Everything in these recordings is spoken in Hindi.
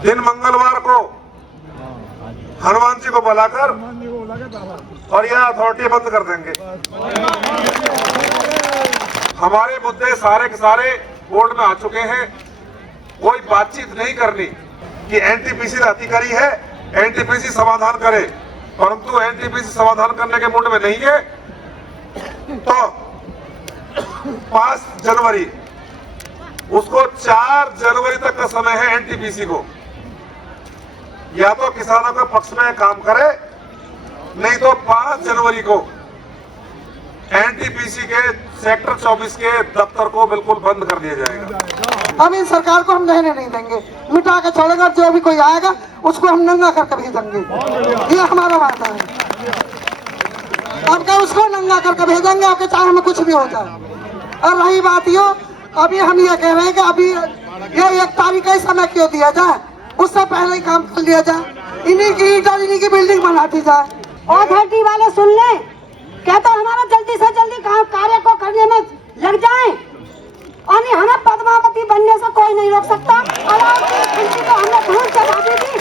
दिन मंगलवार को हनुमान जी को बुलाकर और यह अथॉरिटी बंद कर देंगे। हमारे मुद्दे सारे के सारे बोर्ड में आ चुके हैं। कोई बातचीत नहीं करनी कि एनटीपीसी अधिकारी है, एनटीपीसी समाधान करे, परंतु एनटीपीसी समाधान करने के मूड में नहीं है। तो 5 जनवरी उसको 4 जनवरी तक का समय है एनटीपीसी को, या तो किसानों के पक्ष में काम करे, नहीं तो 5 जनवरी को एनटीपीसी के सेक्टर 24 के दफ्तर को बिल्कुल बंद कर दिया जाएगा। अब इस सरकार को हम रहने नहीं देंगे, मिटा के छोड़ेगा। जो भी कोई आएगा उसको हम नंगा करके भेजेंगे, ये हमारा वादा है। अब क्या उसको नंगा करके भेजेंगे, आपके चाहे हमें कुछ भी हो जाए। और रही बात यो, अभी हम ये कह रहे हैं कि अभी ये 1 तारीख का समय क्यों दिया जाए, उससे पहले ही काम कर लिया जाए, इन्हीं की ईंट और इन्हीं की बिल्डिंग बना दी जाए। अथॉरिटी वाले सुन लें, क्या तो हमारा जल्दी से जल्दी कार्य को करने में लग जाए, और नहीं हमें पद्मावती बनने से कोई नहीं रोक सकता। तो हमने भूल चढ़ा दी थी,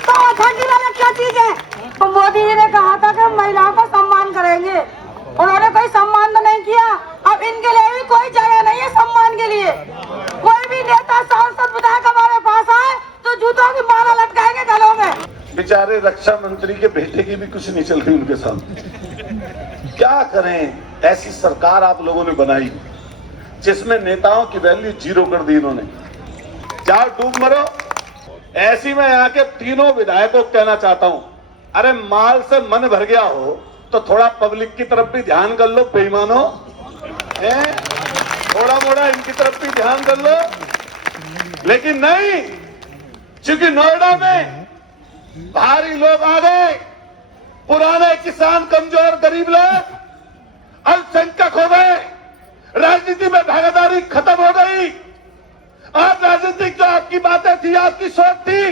तो अथॉरिटी वाले क्या चीज है। तो मोदी जी ने कहा था कि महिलाओं का सम्मान करेंगे, उन्होंने कोई सम्मान तो नहीं किया। अब इनके लिए भी कोई जगह नहीं है सम्मान के लिए। कोई भी नेता सांसद विधायक हमारे पास आए तो जूतों की माला लटकाएंगे गलों में। बेचारे रक्षा मंत्री के बेटे की भी कुछ नहीं चल रही उनके साथ। क्या करें, ऐसी सरकार आप लोगों ने बनाई जिसमें नेताओं की वैल्यू 0 कर दी इन्होंने। जाओ डूब मरो। ऐसी में यहाँ के तीनों विधायकों को कहना चाहता हूं, अरे माल से मन भर गया हो तो थोड़ा पब्लिक की तरफ भी ध्यान कर लो बेईमानो, थोड़ा मोड़ा इनकी तरफ भी ध्यान कर लो। लेकिन नहीं, क्योंकि नोएडा में भारी लोग आ गए, पुराने किसान, कमजोर गरीब लोग अल्पसंख्यक हो गए, राजनीति में भागीदारी खत्म हो गई। आज राजनीतिक जो आपकी बातें थी, आपकी सोच थी,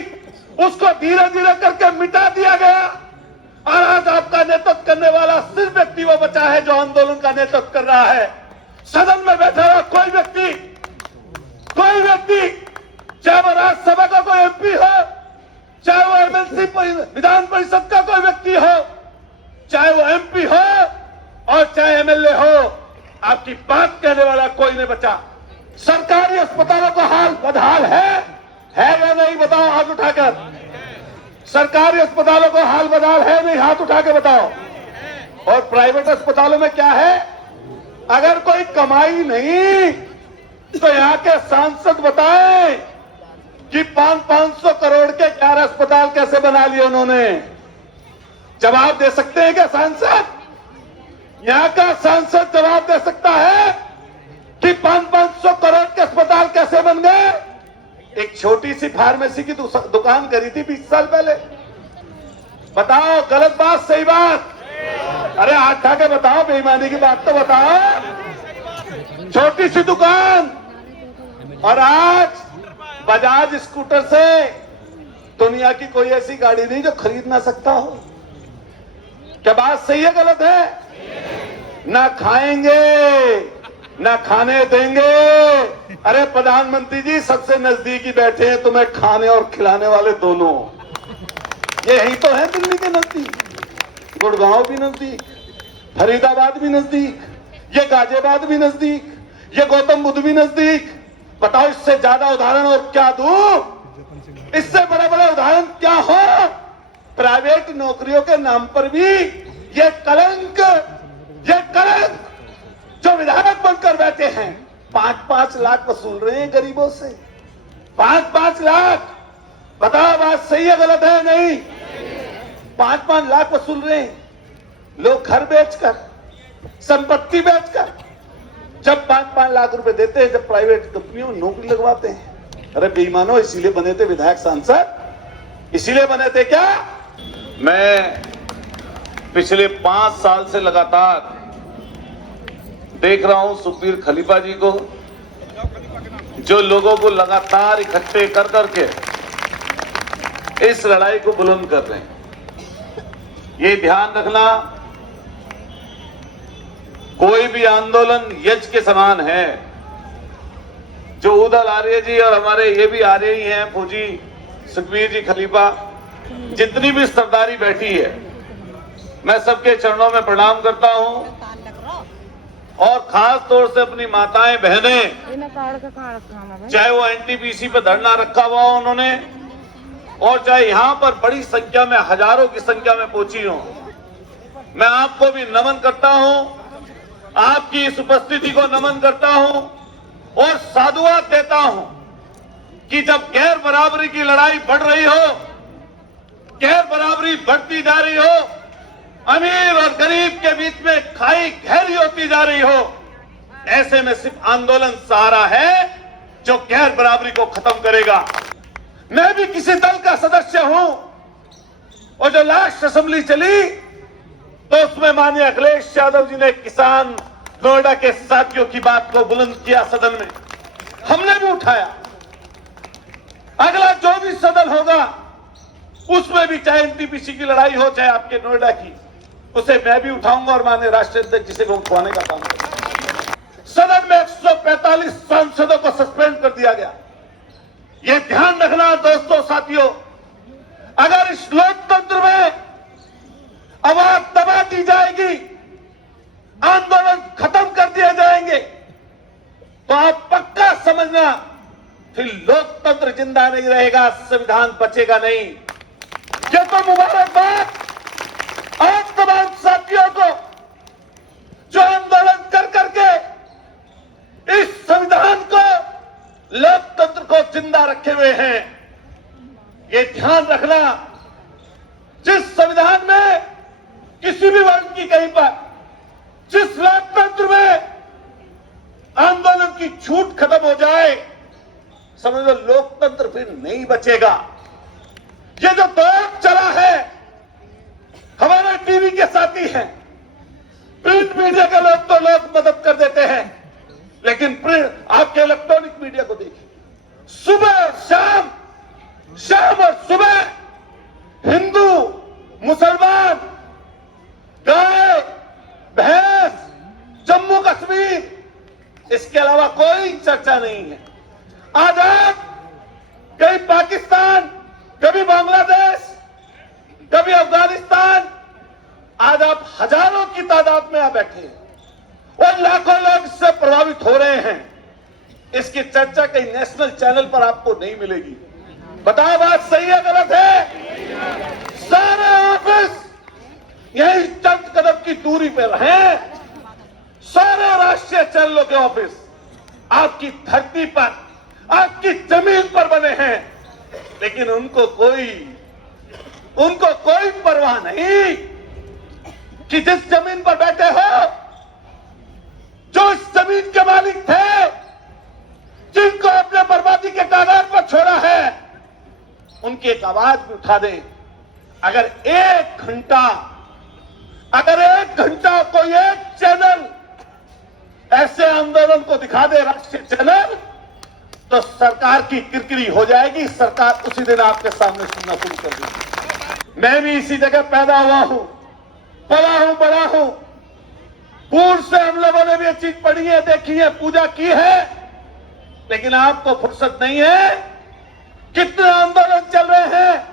उसको धीरे धीरे करके मिटा दिया गया। और आज आपका नेतृत्व करने वाला सिर्फ व्यक्ति वो बचा है जो आंदोलन का नेतृत्व कर रहा है। सदन में बैठा हुआ कोई व्यक्ति, चाहे वो राज्यसभा का कोई एमपी हो, चाहे वो एमएलसी विधान परिषद का कोई व्यक्ति हो, चाहे वो एमपी हो और चाहे एमएलए हो, आपकी बात कहने वाला कोई नहीं बचा। सरकारी अस्पतालों का हाल बदहाल है या नहीं, बताओ हाथ उठाकर। सरकारी अस्पतालों का हाल बदहाल है नहीं, हाथ उठा के बताओ। और प्राइवेट अस्पतालों में क्या है, अगर कोई कमाई नहीं तो यहाँ के सांसद बताएं कि 500 करोड़ के 11 अस्पताल कैसे बना लिए उन्होंने। जवाब दे सकते हैं क्या सांसद? यहाँ का सांसद जवाब दे सकता है कि 500 करोड़ के अस्पताल कैसे बन गए? एक छोटी सी फार्मेसी की दुकान करी थी 20 साल पहले। बताओ गलत बात सही बात? अरे हाथ उठा के बताओ, बेईमानी की बात तो बताओ। छोटी सी दुकान, और आज बजाज स्कूटर से दुनिया की कोई ऐसी गाड़ी नहीं जो खरीद ना सकता हो। क्या बात सही है गलत है? ना खाएंगे ना खाने देंगे। अरे प्रधानमंत्री जी सबसे नजदीकी बैठे हैं, तुम्हें खाने और खिलाने वाले दोनों। ये यही तो है दिल्ली के नजदीक, गुड़गांव भी नजदीक, फरीदाबाद भी नजदीक, ये गाजियाबाद भी नजदीक, ये गौतम बुद्ध भी नजदीक। बताओ इससे ज्यादा उदाहरण और क्या दूं? इससे बड़ा बड़ा उदाहरण क्या हो? प्राइवेट नौकरियों के नाम पर भी ये कलंक जो विधायक बनकर बैठे हैं, 5-5 लाख वसूल रहे हैं गरीबों से। 5-5 लाख। बताओ बात सही है गलत है? नहीं। 5-5 लाख वसूल रहे हैं लोग, घर बेचकर, संपत्ति बेचकर। जब 5-5 लाख रुपए देते हैं, जब प्राइवेट कंपनियों में नौकरी लगवाते हैं। अरे बेईमानो, इसीलिए बने थे विधायक सांसद, इसीलिए बने थे क्या? मैं पिछले 5 साल से लगातार देख रहा हूं सुखबीर खलीफा जी को, जो लोगों को लगातार इकट्ठे कर करके इस लड़ाई को बुलंद कर रहे हैं। ये ध्यान रखना, कोई भी आंदोलन यज्ञ के समान है। जो उदल आर्य जी और हमारे ये भी आर्य ही हैं, फौजी सुखबीर जी खलीफा, जितनी भी सरदारी बैठी है, मैं सबके चरणों में प्रणाम करता हूं और खास तौर से अपनी माताएं बहनें, चाहे वो एनटीपीसी पे धरना रखा हुआ हो उन्होंने, और चाहे यहां पर बड़ी संख्या में, हजारों की संख्या में पहुंची हो, मैं आपको भी नमन करता हूं, आपकी इस उपस्थिति को नमन करता हूं और साधुवाद देता हूं कि जब गैर बराबरी की लड़ाई बढ़ रही हो, गैर बराबरी बढ़ती जा रही हो, अमीर और गरीब के बीच में खाई गहरी होती जा रही हो, ऐसे में सिर्फ आंदोलन सहारा है जो गैर बराबरी को खत्म करेगा। मैं भी किसी दल का सदस्य हूं और जो लास्ट असेंबली चली तो उसमें माननीय अखिलेश यादव जी ने किसान नोएडा के साथियों की बात को बुलंद किया सदन में, हमने भी उठाया। अगला जो भी सदन होगा उसमें भी, चाहे एनटीपीसी की लड़ाई हो चाहे आपके नोएडा की, उसे मैं भी उठाऊंगा और माननीय राष्ट्रीय अध्यक्ष जिसे को उठवाने का काम करेंगे। सदन में 145 सांसदों को सस्पेंड कर दिया गया। ये ध्यान रखना दोस्तों, साथियों, अगर इस लोकतंत्र में आवाज दबा दी जाएगी, आंदोलन खत्म कर दिए जाएंगे, तो आप पक्का समझना फिर लोकतंत्र जिंदा नहीं रहेगा, संविधान बचेगा नहीं। ये तो मुबारकबाद आप तमाम साथियों को जो आंदोलन कर करके इस संविधान को, लोकतंत्र को जिंदा रखे हुए हैं। ये ध्यान रखना, जिस संविधान में किसी भी वर्ग की कहीं पर, जिस लोकतंत्र में आंदोलन की छूट खत्म हो जाए, समझ लो लोकतंत्र फिर नहीं बचेगा। ये जो दौर चला है, हमारे टीवी के साथी हैं, प्रिंट मीडिया के लोग तो लोग मदद कर देते हैं, लेकिन आपके इलेक्ट्रॉनिक मीडिया को देखिए, सुबह और शाम, शाम और सुबह हिंदू, मुसलमान, गाय, भैंस, जम्मू कश्मीर, इसके अलावा कोई चर्चा नहीं है। आज आप कभी पाकिस्तान, कभी बांग्लादेश, कभी अफगानिस्तान, आज आप हजारों की तादाद में आ बैठे हैं और लाखों लोग इससे प्रभावित हो रहे हैं। इसकी चर्चा कहीं नेशनल चैनल पर आपको नहीं मिलेगी। बताओ बात सही है गलत है? सारे ऑफिस यही चंद कदम की दूरी पर हैं। सारे राष्ट्रीय चैनलों के ऑफिस आपकी धरती पर, आपकी जमीन पर बने हैं, लेकिन उनको कोई परवाह नहीं कि जिस जमीन पर बैठे हो, जो इस जमीन के मालिक थे, जिनको अपने बर्बादी के कागार पर छोड़ा है, उनकी एक आवाज भी उठा दें। अगर एक घंटा कोई एक चैनल ऐसे आंदोलन को दिखा दे, राष्ट्रीय चैनल, तो सरकार की किरकिरी हो जाएगी। सरकार उसी दिन आपके सामने सुनना शुरू कर देगी। मैं भी इसी जगह पैदा हुआ हूं, पला हूं, बड़ा हूं। पूर्व से हम लोगों ने भी ये चीज पढ़ी है, देखी है, पूजा की है, लेकिन आपको फुर्सत नहीं है। कितने आंदोलन चल रहे हैं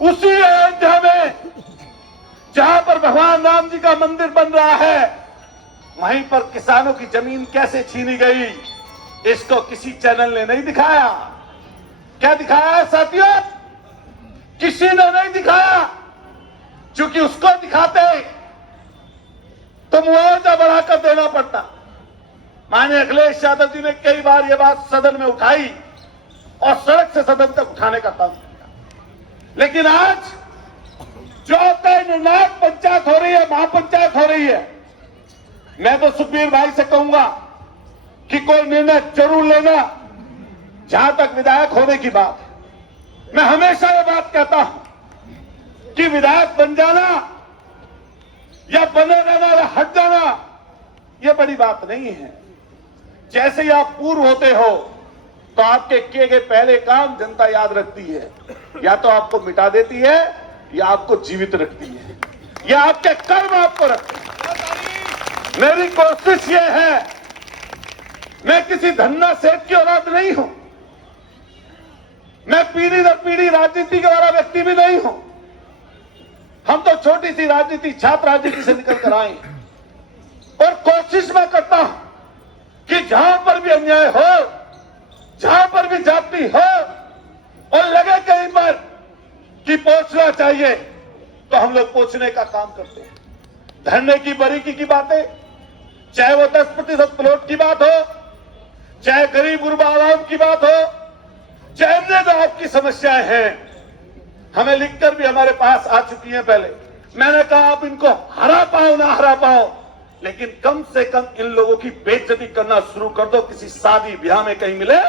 उसी अयोध्या में, जहां पर भगवान राम जी का मंदिर बन रहा है, वहीं पर किसानों की जमीन कैसे छीनी गई, इसको किसी चैनल ने नहीं दिखाया। क्या दिखाया है साथियों? किसी ने नहीं दिखाया, क्योंकि उसको दिखाते तो मुआवजा बढ़ाकर देना पड़ता। माननीय अखिलेश यादव जी ने कई बार यह बात सदन में उठाई और सड़क से सदन तक उठाने का काम किया, लेकिन आज जो तय निर्णायक पंचायत हो रही है, महापंचायत हो रही है, मैं तो सुखबीर भाई से कहूंगा कि कोई निर्णय जरूर लेना। जहां तक विधायक होने की बात है, मैं हमेशा ये बात कहता हूं कि विधायक बन जाना या बने रहना या हट जाना, ये बड़ी बात नहीं है। जैसे ही आप पूर्व होते हो तो आपके किए गए पहले काम जनता याद रखती है, या तो आपको मिटा देती है या आपको जीवित रखती है, या आपके कर्म आपको रखते हैं। मेरी कोशिश यह है, मैं किसी धन्ना सेठ की औलाद नहीं हूं, मैं पीढ़ी दर पीढ़ी राजनीति के वाला व्यक्ति भी नहीं हूं। हम तो छोटी सी राजनीति, छात्र राजनीति से निकल कर आए और कोशिश मैं करता हूं कि जहां पर भी अन्याय हो, जहां पर भी जाति हो और लगे कहीं पर कि पहुंचना चाहिए तो हम लोग पहुंचने का काम करते हैं। धरने की बारीकी की बातें, चाहे वो 10% प्लॉट की बात हो, चाहे गरीब गुरबा आवाम की बात हो, चाहे अन्य जो आपकी समस्याएं हैं, हमें लिखकर भी हमारे पास आ चुकी हैं। पहले मैंने कहा आप इनको हरा पाओ ना हरा पाओ, लेकिन कम से कम इन लोगों की बेइज्जती करना शुरू कर दो। किसी शादी ब्याह में कहीं मिले,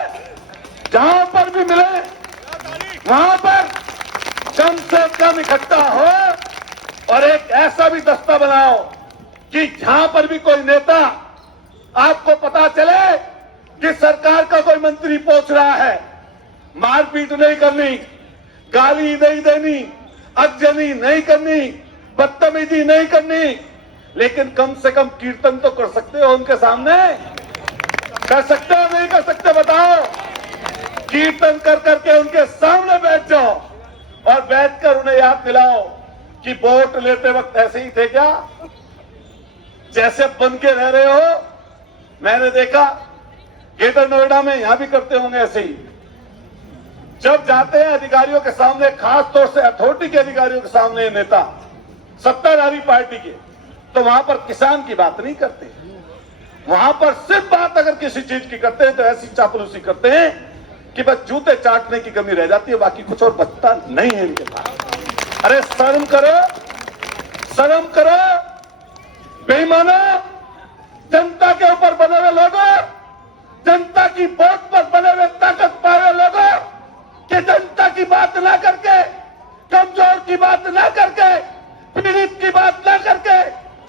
जहां पर भी मिले वहां पर कम से कम इकट्ठा हो और एक ऐसा भी दस्ता बनाओ कि जहां पर भी कोई नेता आपको पता चले कि सरकार का कोई मंत्री पहुंच रहा है, मारपीट नहीं करनी, गाली नहीं देनी, अगजनी नहीं करनी, बदतमीजी नहीं करनी, लेकिन कम से कम कीर्तन तो कर सकते हो उनके सामने। कर सकते हो नहीं कर सकते बताओ? कीर्तन कर करके उनके सामने बैठ जाओ और बैठकर उन्हें याद दिलाओ कि वोट लेते वक्त ऐसे ही थे क्या, जैसे बन के रह रहे हो। मैंने देखा ग्रेटर नोएडा में, यहां भी करते होंगे ऐसे ही। जब जाते हैं अधिकारियों के सामने, खास तौर से अथॉरिटी के अधिकारियों के सामने नेता, सत्ताधारी पार्टी के, तो वहां पर किसान की बात नहीं करते। वहां पर सिर्फ बात अगर किसी चीज की करते हैं तो ऐसी चापलूसी करते हैं कि बस जूते चाटने की कमी रह जाती है, बाकी कुछ और बचता नहीं है इनके पास। अरे शर्म करो, शर्म करो बेईमानो, जनता के ऊपर बने हुए लोगों, जनता की वोट पर बने हुए ताकत पाए हुए लोगों, कि जनता की बात ना करके, कमजोर की बात ना करके, पीड़ित की बात ना करके,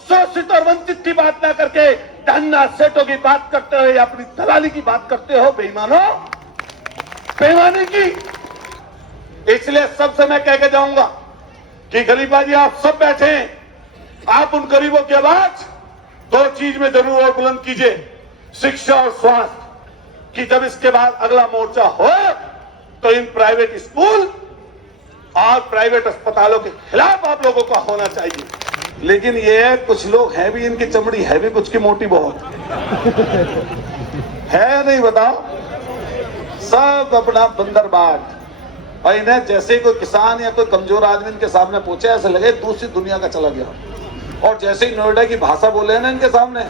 शोषित और वंचित की बात ना करके, धन्ना सेठों की बात करते हो या अपनी दलाली की बात करते हो बेईमानो, बेईमानी की। इसलिए सबसे मैं कह के जाऊंगा कि गरीबा जी आप सब बैठे हैं, आप उन गरीबों की आवाज दो चीज में जरूर और बुलंद कीजिए, शिक्षा और स्वास्थ्य की। जब इसके बाद अगला मोर्चा हो तो इन प्राइवेट स्कूल और प्राइवेट अस्पतालों के खिलाफ आप लोगों का होना चाहिए। लेकिन ये कुछ लोग हैं भी, इनकी चमड़ी है भी कुछ की मोटी बहुत है, नहीं बताओ, सब अपना बंदर बाट। और इन्हें जैसे ही कोई किसान या कोई कमजोर आदमी इनके सामने पहुंचे, ऐसे लगे दूसरी दुनिया का चला गया। और जैसे ही नोएडा की भाषा बोले ना इनके सामने,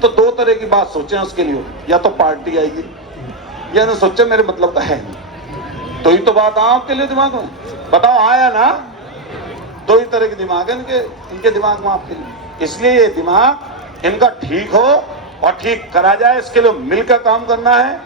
तो दो तरह की बात सोचे उसके लिए, या तो पार्टी आएगी या ना सोचे मेरे मतलब का है नहीं। तो ही तो बात आ आपके लिए दिमाग में, बताओ आया ना? दो ही तरह के दिमाग है इनके दिमाग में आपके लिए। इसलिए ये दिमाग इनका ठीक हो और ठीक करा जाए, इसके लिए मिलकर काम करना है।